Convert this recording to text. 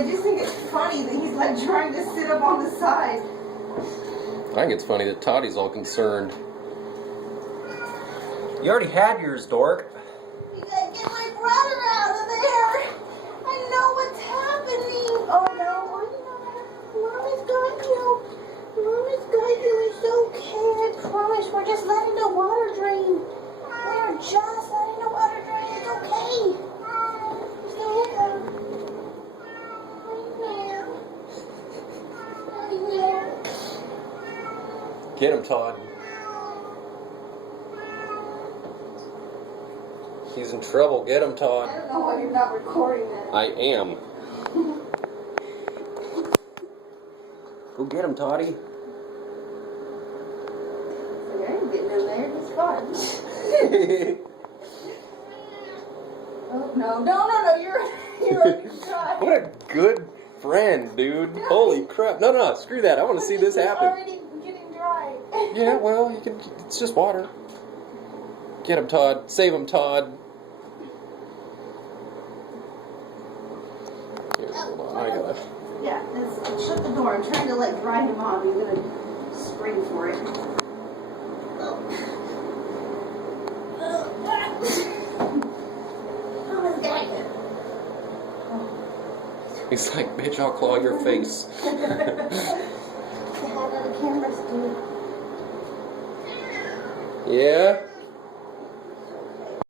I just think it's funny that he's like trying to sit up on the side. I think it's funny that Toddy's all concerned. You already had yours, dork. You gotta get my brother out of there. I know what's happening. Oh no, Mommy's got you. Mommy's got you. It's okay. I promise. We're just letting the water drain. We're just letting the water drain. It's okay. It's there. Get him, Todd. He's in trouble. Get him, Todd. I don't know why you're not recording that. I am. Go get him, Toddy. I ain't getting in there. It's fun. Oh, no. You're trying. What a good friend, dude. Holy crap. No, screw that. I want to see this happen. It's already getting dry. Yeah, well, you can. It's just water. Get him, Todd. Save him, Todd. Here, hold on. I gotta. Yeah, shut the door. I'm trying to like dry him off. He's gonna spring for it. He's like, bitch, I'll claw your face. Say hi to the cameras, dude. Yeah?